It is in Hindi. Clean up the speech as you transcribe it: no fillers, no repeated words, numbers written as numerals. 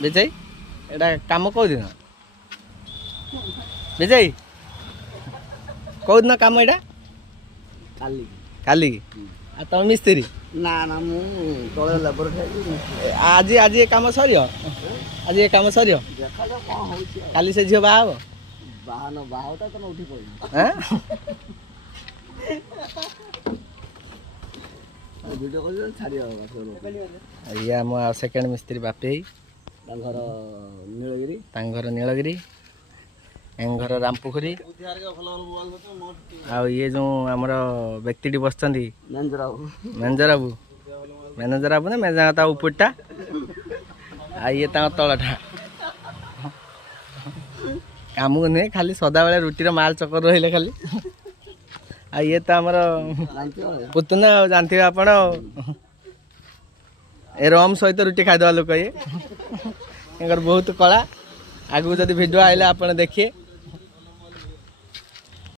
विजय एटा काम कौ दिन विजय कौ दिन काम एटा काली तुम मिस्त्री ना ना मु तले लेबर आज आज ये काम सरियो आज ये काम सरियो काली से झियो बाहा बाहन बाहटा तो उठी पड़ी हैं वीडियो कॉल छाड़ियो ये हम सेकंड मिस्त्री बापे घर नीलगिरी घर नीलगिरी घर रामपोखरी आ ये जो आमर व्यक्ति बसती मैनेजर बाबू मैनेजर बाबू ना मैनेजर उपरटा आ ये तलटा काम को नहीं खाली सदा बेले रुटीर माल चक्कर रही खाली आ ये तो आमर पुतुना जानते आपण ए रम सहित रुटी खाईदवा लोक ये बहुत कला आगू जब भिडियो आइले आप देखिए।